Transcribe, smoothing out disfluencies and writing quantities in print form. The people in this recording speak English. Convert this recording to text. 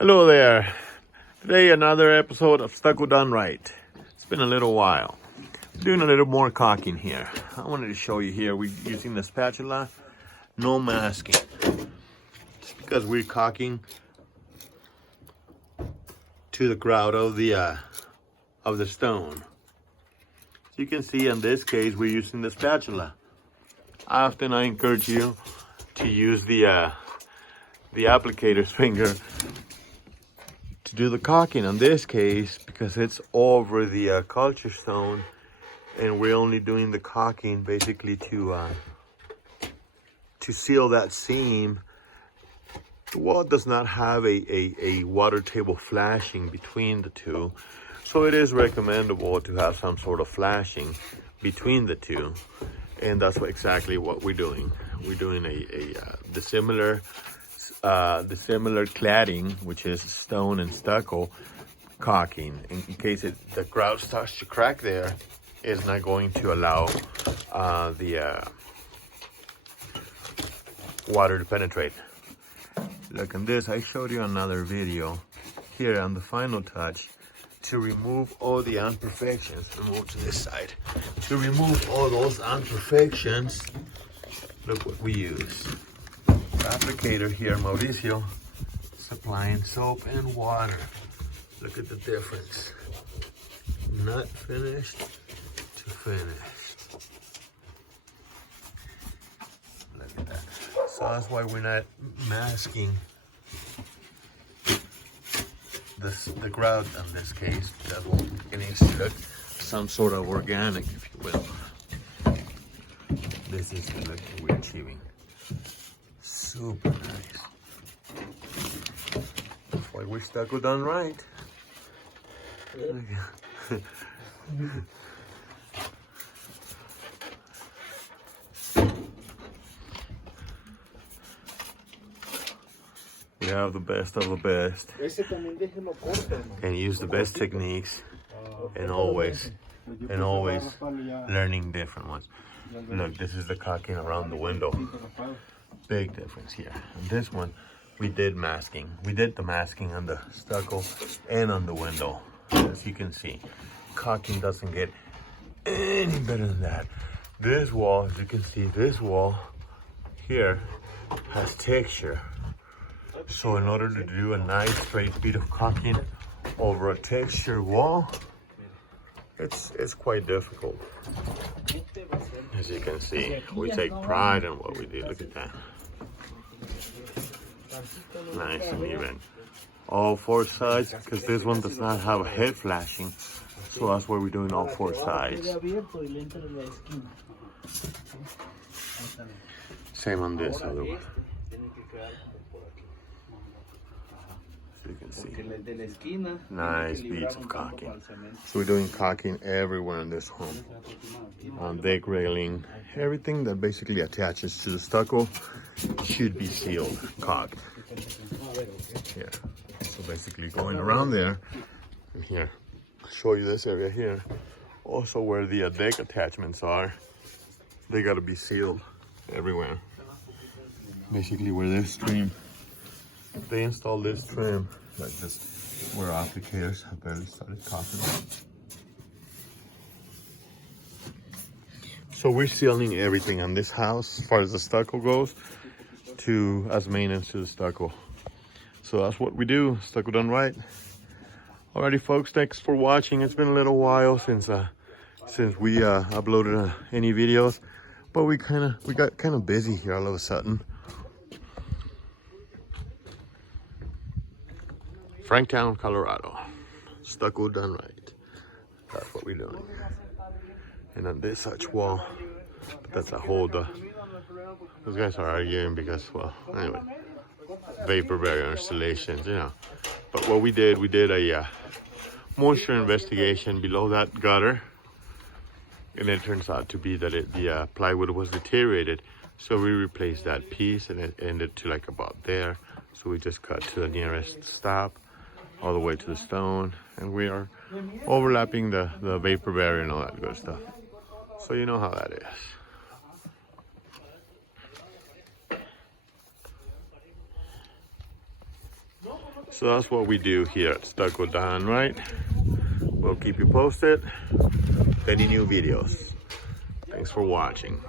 Hello there. Today another episode of Stucco Done Right. It's been a little while. Doing a little more caulking here. I wanted to show you here. We're using the spatula, no masking. Just because we're caulking to the grout of the stone. So you can see in this case we're using the spatula. Often I encourage you to use the applicator's finger to do the caulking. In this case, because it's over the culture stone, and we're only doing the caulking basically to seal that seam. The wall does not have a water table flashing between the two, so it is recommendable to have some sort of flashing between the two, and that's exactly what we're doing. We're doing the similar cladding, which is stone and stucco caulking. In case the grout starts to crack there, it's not going to allow the water to penetrate. Look at this. I showed you another video here on the final touch to remove all the imperfections. Move to this side. To remove all those imperfections, look what we use. Applicator here, Mauricio, supplying soap and water. Look at the difference. Not finished to finished. Look at that. So that's why we're not masking the grout in this case. That will look some sort of organic, if you will. This is the look that we're achieving. Super nice. That's why we Stucco Done Right. We have the best of the best, and use the best techniques, and always learning different ones. Look, this is the caulking around the window. Big difference here. And this one, we did masking. We did the masking on the stucco and on the window. As you can see, caulking doesn't get any better than that. This wall, as you can see, this wall here has texture. So in order to do a nice straight bead of caulking over a textured wall, it's quite difficult. As you can see, we take pride in what we do. Look at that. Nice and even. All four sides, because this one does not have a head flashing. So that's why we're doing all four sides. Same on this other one. So you can see. Nice beads of caulking. So we're doing caulking everywhere in this home. On deck railing, everything that basically attaches to the stucco should be sealed, caulked. Here. So basically going around there, and here, I'll show you this area here. Also where the deck attachments are, they gotta be sealed everywhere. Basically where this trim, they installed this trim, like this, where applicators have barely started caulking. So we're sealing everything on this house as far as the stucco goes, as maintenance to the stucco. So that's what we do, Stucco Done Right. Alrighty folks, thanks for watching. It's been a little while since we uploaded any videos, but we got kind of busy here all of a sudden. Franktown, Colorado. Stucco Done Right. That's what we're doing. And on this such wall, but that's a whole, those guys are arguing because, well, anyway, vapor barrier installations, you know. But what we did a moisture investigation below that gutter, and it turns out to be that the plywood was deteriorated. So we replaced that piece, and it ended to like about there. So we just cut to the nearest stop, all the way to the stone, and we are overlapping the vapor barrier and all that good stuff. So you know how that is. So that's what we do here at Stucco Done Right. We'll keep you posted with any new videos. Thanks for watching.